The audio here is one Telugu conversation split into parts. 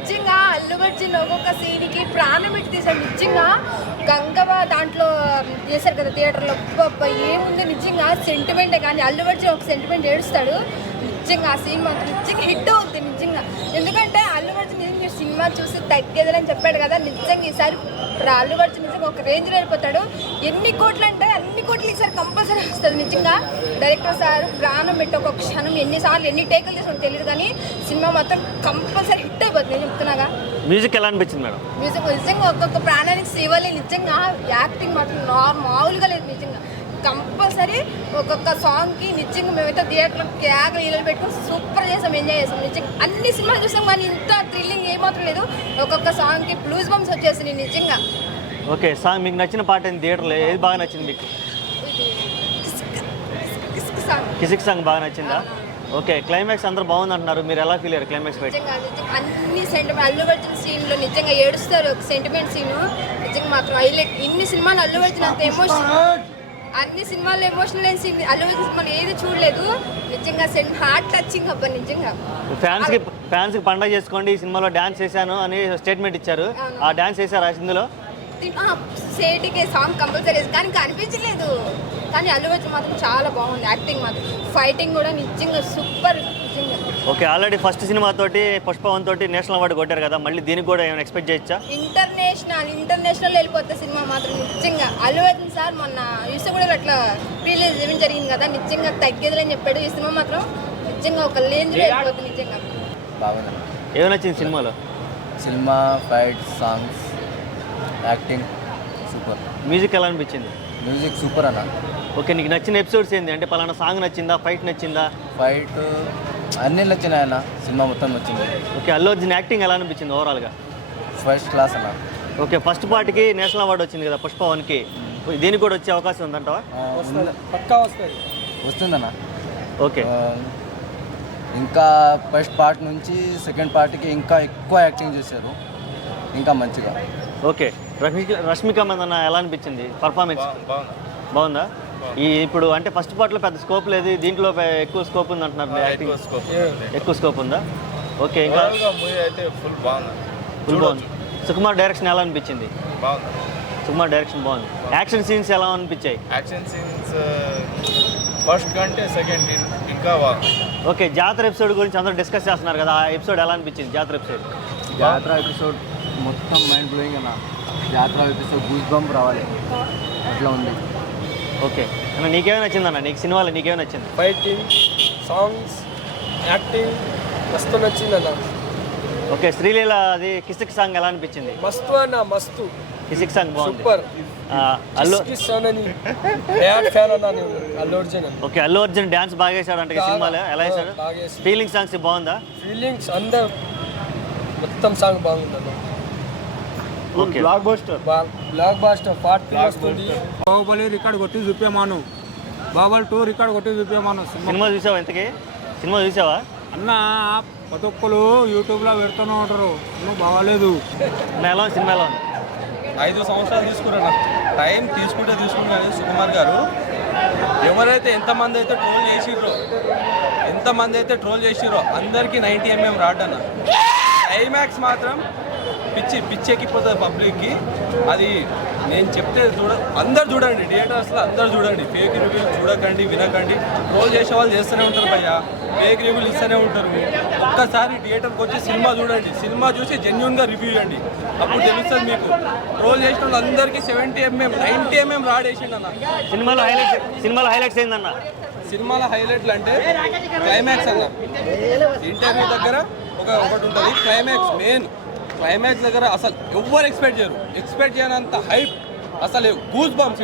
నిజంగా అల్లు అర్జున్ ఒక్కొక్క సీన్కి ప్రాణం పెట్టి తీసాడు. నిజంగా గంగవ దాంట్లో చేశారు కదా థియేటర్లో. ఏముంది నిజంగా సెంటిమెంటే కానీ అల్లు అర్జున్ ఒక సెంటిమెంట్ ఏడుస్తాడు. నిజంగా ఆ సీన్ మాత్రం నిజంగా హిట్ అవుతుంది నిజంగా. ఎందుకంటే అల్లు అర్జున్ సినిమా చూసి తగ్గేదని చెప్పాడు కదా. నిజంగా ఈసారి అల్లు అర్జున్ నిజంగా ఒక రేంజ్లో వెళ్ళిపోతాడు. ఎన్ని కోట్లు అంటే అన్ని కోట్లు ఈసారి కంపల్సరీ వస్తుంది. నిజంగా డైరెక్టర్ సార్ ప్రాణం పెట్టి ఒక క్షణం ఎన్నిసార్లు ఎన్ని టేకులు చేసాడో తెలియదు కానీ సినిమా మాత్రం కంపల్సరీ హిట్ అయిపోతుంది. నేను చెప్తున్నాగా. మ్యూజిక్ ఎలా అనిపించింది మేడం? మ్యూజిక్ నిజంగా ఒక్కొక్క ప్రాణానికి శ్రీవల్లి నిజంగా యాక్టింగ్ మాత్రం మామూలుగా లేదు. నిజంగా కంపల్సరీ ఒక్కొక్క సాంగ్కి నిజంగా మేమైతే థియేటర్లో కేకలు ఈలలు పెట్టుకొని సూపర్ చేసాం, ఎంజాయ్ చేసాం. నిజంగా అన్ని సినిమాలు చూసాం కానీ ఇంత థ్రిల్లింగ్ ఏమాత్రం లేదు. ఒక్కొక్క సాంగ్కి బ్లూస్ బంప్స్ వచ్చేసింది నిజంగా. ఓకే, సాంగ్ మీకు నచ్చిన పాట ఏంటి థియేటర్లో? ఏది బాగా నచ్చింది మీకు? కిసిక్ సాంగ్ బాగా నచ్చిందా? ఓకే, క్లైమాక్స్ అందరూ బాగుంది అంటున్నారు, మీరు ఎలా ఫీల్ అయ్యారు క్లైమాక్స్ బయట? అన్ని సెంటిమెంట్ అల్లు అర్జున్ సీన్లో నిజంగా ఏడుస్తారు. ఒక సెంటిమెంట్ సీను నిజంగా మాత్రం హైలైట్. ఇన్ని సినిమాలు అల్లు అర్జున్ అంత ఎమోషన్, అన్ని సినిమాల్లో ఎమోషనల్ అయిన సీన్ అల్లు అర్జున్ సినిమాలు ఏది చూడలేదు. నిజంగా హార్ట్ టచింగ్ అబ్బా నిజంగా. ఫ్యాన్స్కి పండగ చేసుకోండి, ఈ సినిమాలో డ్యాన్స్ చేశాను అని స్టేట్మెంట్ ఇచ్చారు. ఆ డ్యాన్స్ చేశారు ఆ ఇందులో? సేటికి సాంగ్ కంపల్సరీ కానీ కనిపించలేదు. కానీ అల్లు అర్జున్ మాత్రం చాలా బాగుంది. యాక్టింగ్ మాత్రం, ఫైటింగ్ కూడా నిజంగా super. Okay, already first cinema తోటి పుష్పవన్ తోటి నేషనల్ అవార్డు కొట్టారు కదా, మళ్ళీ దీనికి కూడా ఏమైనా ఎక్స్పెక్ట్ చేయొచ్చా? ఇంటర్నేషనల్ వెళ్ళిపోతే సినిమా మాత్రం నిజంగా. అల్లు అర్జున్ సార్ మొన్న కూడా అట్లా రిలీజ్ ఇవ్వడం జరిగింది కదా, నిజంగా తగ్గేదని చెప్పాడు. ఈ సినిమా మాత్రం నిజంగా ఒక రేంజ్లో వెళ్ళిపోతుంది. నిజంగా బాగుంది. ఏమి నచ్చింది సినిమాలో? Cinema, fight, songs, acting super. Music ఎలా అనిపించింది? మ్యూజిక్ సూపర్ అన్న. ఓకే, నీకు నచ్చిన ఎపిసోడ్స్ ఏంటి? అంటే పలానా సాంగ్ నచ్చిందా, ఫైట్ నచ్చిందా? ఫైట్ అన్నీ నచ్చినాయి అన్న, సినిమా మొత్తం నచ్చింది. ఓకే, అల్లు అర్జున్ యాక్టింగ్ ఎలా అనిపించింది ఓవరాల్గా? ఫస్ట్ క్లాస్ అన్న. ఓకే, ఫస్ట్ పార్ట్కి నేషనల్ అవార్డు వచ్చింది కదా పుష్పవన్కి, దీనికి కూడా వచ్చే అవకాశం ఉందంటావా? పక్కా వస్తుందన్న. ఓకే, ఇంకా ఫస్ట్ పార్ట్ నుంచి సెకండ్ పార్ట్కి ఇంకా ఎక్కువ యాక్టింగ్ చేశారు, ఇంకా మంచిగా. ఓకే, రష్మిక మందన్న ఎలా అనిపించింది పర్ఫార్మెన్స్? బాగుందా? ఇప్పుడు అంటే ఫస్ట్ పార్ట్లో పెద్ద స్కోప్ లేదు, దీంట్లో ఎక్కువ స్కోప్ ఉంది అంటున్నారు. యాక్టింగ్ ఎక్కువ స్కోప్ ఉందా? ఓకే, ఇంకా మూవీ అయితే ఫుల్ బాగుంది. ఫుల్ బాగుంది. సుకుమార్ డైరెక్షన్ ఎలా అనిపించింది? బాగుంది. సుకుమార్ డైరెక్షన్ బాగుంది. యాక్షన్ సీన్స్ ఎలా అనిపించాయి? యాక్షన్ సీన్స్ ఫస్ట్ కంటే సెకండ్ ఇంకా బాగుంది. ఓకే, జాతర ఎపిసోడ్ గురించి అందరూ డిస్కస్ చేస్తున్నారు కదా, ఆ ఎపిసోడ్ ఎలా అనిపించింది? జాతర ఎపిసోడ్ మొత్తం మైండ్ బ్లోయింగ్ అన్న. జాతర ఎపిసోడ్ గూస్ బంప్ రావాలి అట్లా ఉంది. ఓకే అన్న, నీకేమైనా నచ్చిందన్న? నీకు సినిమాలో నీకేమైనా నచ్చింది? ఫైటింగ్, సాంగ్స్, యాక్టింగ్ మస్తు నచ్చింది అన్న. ఓకే, శ్రీలీల అది కిసిక్ సాంగ్ ఎలా అనిపించింది? మస్తు అన్న, మస్తు కిసిక్ సాంగ్ బాగుంది. సూపర్. అల్లు ఫ్యాన్ అన్న నేను, అల్లు అర్జున్. ఓకే, అల్లు అర్జున్ డ్యాన్స్ బాగా వేసాడు అంటే సినిమాలో, ఎలా వేసాడు? ఫీలింగ్ సాంగ్స్ బాగుందా? ఫీలింగ్స్ అందరు మొత్తం సాంగ్ బాగుందన్న. ఓకే, బ్లాక్ బాస్టర్ పార్ట్ 3 వస్తుంది. బాహుబలి రికార్డ్ కొట్టి చూపించమాను, బాహుబలి 2 రికార్డ్ కొట్టి చూపించమాను. సినిమా చూసావా? ఇంతకీ సినిమా చూసావా? అన్న ప్రతి ఒక్కరు యూట్యూబ్లో పెడుతూనే ఉంటారు, నువ్వు బాగాలేదు. ఎలా ఉంది సినిమా? ఎలా ఉంది? 5 సంవత్సరాలు తీసుకున్నాను, టైం తీసుకుంటే కానీ సుకుమార్ గారు ఎవరైతే ఎంతమంది అయితే ట్రోల్ చేసిర్రో అందరికీ 90mm రాడ్డన్న. క్లైమాక్స్ మాత్రం పిచ్చి ఎక్కిపోతుంది పబ్లిక్కి. అది నేను చెప్తే అందరు చూడండి, థియేటర్స్లో అందరు చూడండి. ఫేక్ రివ్యూలు చూడకండి, వినకండి. ట్రోల్ చేసే వాళ్ళు చేస్తూనే ఉంటారు భయ్యా, ఫేక్ రివ్యూలు ఇస్తూనే ఉంటారు. ఒక్కసారి థియేటర్కి వచ్చి సినిమా చూడండి, సినిమా చూసి జెన్యున్గా రివ్యూ ఇవ్వండి, అప్పుడు తెలుస్తుంది మీకు. ట్రోల్ చేసిన వాళ్ళందరికీ 70mm 90mm రాడేసిండు అన్న. సినిమాలో హైలైట్స్ ఏందన్న? సినిమాల హైలైట్లు అంటే క్లైమాక్స్ అన్న. ఇంటర్వ్యూ దగ్గర ఒకటి ఉంటుంది, క్లైమాక్స్ దగ్గర అసలు ఎవ్వరు ఎక్స్పెక్ట్ చేయనంత హైప్. అసలు గూస్ బంప్స్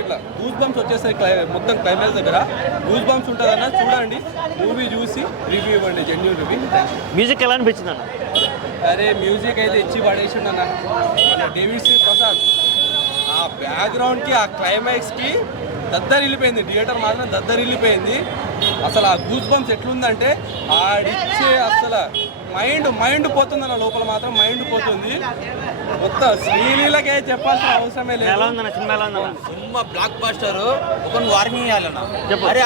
వచ్చేస్తాయి మొత్తం క్లైమాక్స్ దగ్గర. గూస్ బంప్స్ ఉంటుందన్న, చూడండి, మూవీ చూసి రివ్యూ ఇవ్వండి, జెన్యూన్ రివ్యూ. మ్యూజిక్ ఎలా అనిపించింది అన్న? అరే మ్యూజిక్ అయితే ఇచ్చి పడేసిండు అన్న. మన డేవిడ్ శ్రీ ప్రసాద్ ఆ బ్యాక్గ్రౌండ్కి, ఆ క్లైమాక్స్కి దద్దరిల్లిపోయింది. థియేటర్ మాత్రం దద్దరిల్లిపోయింది. అసలు ఆ గూస్ బంప్స్ ఎట్లుందంటే ఆడిచ్చే అసలు మైండ్ పోతుందన్న, లోపల మాత్రం మైండ్ పోతుంది. మొత్తం శ్రీలీలకే చెప్పాల్సిన అవసరమే లేదు. ఎలా ఉందన్న సినిమా? ఎలా ఉందన్న సినిమా? Blockbuster. ఒక వార్నింగ్ ఇవ్వాలన్న. అరే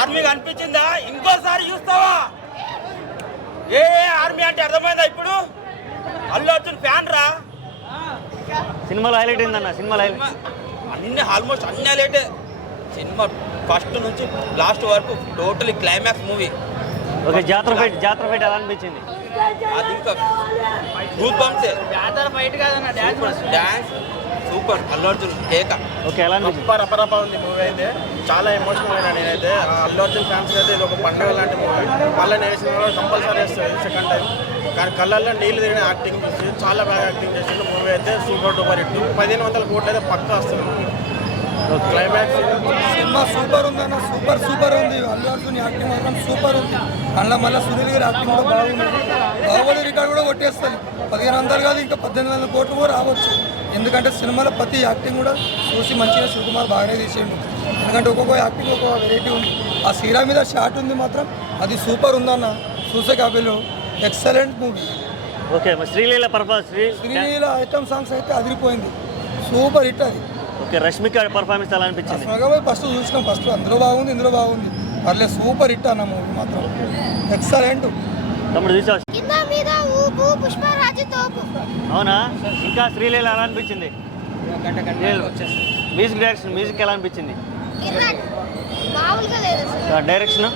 ఆర్మీ కనిపించిందా? ఇంకోసారి చూస్తావా? ఏ ఆర్మీ అంటే అర్థమైందా ఇప్పుడు? అల్లు అర్జున్ ఫ్యాన్ రా. సినిమాలో హైలైట్ ఏందన్న? సినిమాలో అన్ని ఆల్మోస్ట్ అన్ని హైలైట్. సినిమా ఫస్ట్ నుంచి లాస్ట్ వరకు టోటలీ క్లైమాక్స్ మూవీ. ఓకే, జాతర ఫైట్ ఎలా అనిపించింది? అది ఇంకా goose bumps. Dance super. Allu Arjun కేక. ఓకే, ఎలా అనిపించింది? సూపర్ అపరప ఉంది మూవీ అయితే. చాలా ఎమోషనల్ అయినా నేనైతే. అల్లు అర్జున్ ఫ్యాన్స్ అయితే ఇది ఒక పండుగ లాంటి మూవీ. మళ్ళీ నేను సినిమాలో కంపల్సరీ వేస్తుంది సెకండ్ టైం. కానీ కళ్ళల్లో నీళ్ళు తిరిగిన యాక్టింగ్ చూసి చాలా బాగా యాక్టింగ్ చేసిండు. మూవీ అయితే సూపర్ డూపర్ హిట్. 1500 కోట్లు అయితే పక్కా వస్తుంది. క్లైమాక్స్ సినిమా సూపర్ ఉందన్న, సూపర్ ఉంది. అల్లు అర్జున్ యాక్టింగ్ మాత్రం సూపర్ ఉంది. మళ్ళీ సునీల్ గారి యాక్టింగ్ కూడా బాగుంది. బాహుబలి రికార్డ్ కూడా కొట్టేస్తుంది. 1500 కాదు, ఇంకా 18,000 కోట్లు కూడా రావచ్చు. ఎందుకంటే సినిమాలో ప్రతి యాక్టింగ్ కూడా చూసి మంచిగా సుకుమార్ బాగానే తీసేయండి. ఎందుకంటే ఒక్కొక్క యాక్టింగ్ ఒక్కొక్క వెరైటీ ఉంది. ఆ సీరా మీద షాట్ ఉంది మాత్రం, అది సూపర్ ఉందన్న. చూసే కాబోలు excellent movie. Okay, Sreeleela Sreeleela item songs అయితే అదిరిపోయింది, సూపర్ హిట్ అది. ఓకే, రష్మిక పర్ఫార్మెన్స్ ఎలా అనిపించింది? ఫస్ట్ చూసినాం, ఫస్ట్ అందులో బాగుంది, ఇందులో బాగుంది. పర్లేదు, సూపర్ హిట్ అన్న మూవీ మాత్రం ఎక్సలెంట్. తమ్ముడు చూసావు? కింద మీద ఊపు పుష్పరాజు తోపు. అవునా? ఇంకా శ్రీలీల ఎలా అనిపించింది? మ్యూజిక్ డైరెక్షన్, మ్యూజిక్ ఎలా అనిపించింది? మామూలుగా లేదు అసలు. డైరెక్షన్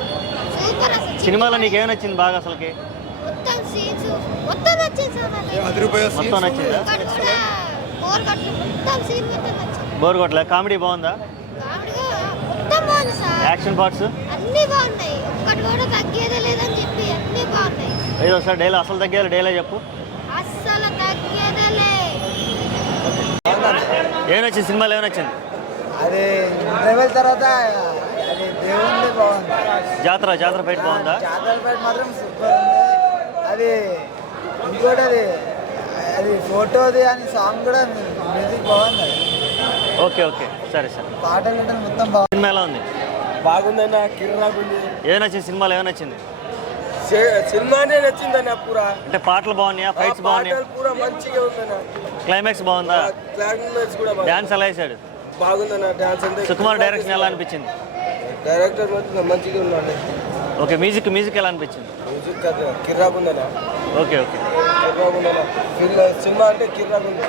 సూపర్ అసలు. సినిమాలో నీకు ఏమి నచ్చింది బాగా అసలుకి? మొత్తం సీన్స్ మొత్తం నచ్చింది సార్ నాకు. మొత్తం నచ్చిందా? ఒక్కటి కూడా బోర్ కొట్టలేదు. మొత్తం సీన్ మొత్తం నచ్చింది. బోర్ కొట్టలే? కామెడీ బాగుందా? కామెడీగా మొత్తం బాగుంది సార్. యాక్షన్ పార్ట్స్ అన్నీ బాగున్నాయి, ఒక్కటి కూడా తగ్గేదే లేదని చెప్పి అన్నీ బాగున్నాయి. ఏదో సార్ డైలాగ్, అసలు తగ్గేది డైలాగ్ చెప్పు. అస్సలు తగ్గేదే లే. ఏమి నచ్చింది సినిమాలో? ఏమి నచ్చింది? అది ట్రావెల్ తర్వాత అది దేవుంది బాగుంది. జాతర ఫైట్ బాగుందా? జాతర ఫైట్ మాత్రం సూపర్ ఉంది. అది ఇంకోటి అది ఫోటోది అని సాంగ్ కూడా మ్యూజిక్ బాగుంది. ఓకే, సరే. పాటలు అంటే మొత్తం బాగుంది. సినిమా ఎలా ఉంది? బాగుందన్న, కిర్రాకుంది. ఏమి నచ్చింది సినిమాలో? ఏమి నచ్చింది? సినిమానే నచ్చిందన్న పూరా. అంటే పాటలు బాగున్నాయా? ఫైట్స్ బాగున్నాయా? పూరా మంచిగా ఉందన్న. క్లైమాక్స్ బాగుందా? క్లైమాక్స్ కూడా డాన్స్ ఎలా వేసాడు? బాగుందన్న. డాన్స్ అంటే సుకుమార్ డైరెక్షన్ ఎలా అనిపించింది? డైరెక్టర్ మంచిగా ఉన్నాడు. ఓకే, మ్యూజిక్ ఎలా అనిపించింది? మ్యూజిక్ కిర్రాకుందనా ఓకే ఓకే కిర్రాకుందనా సినిమా అంటే కిర్రాకుంది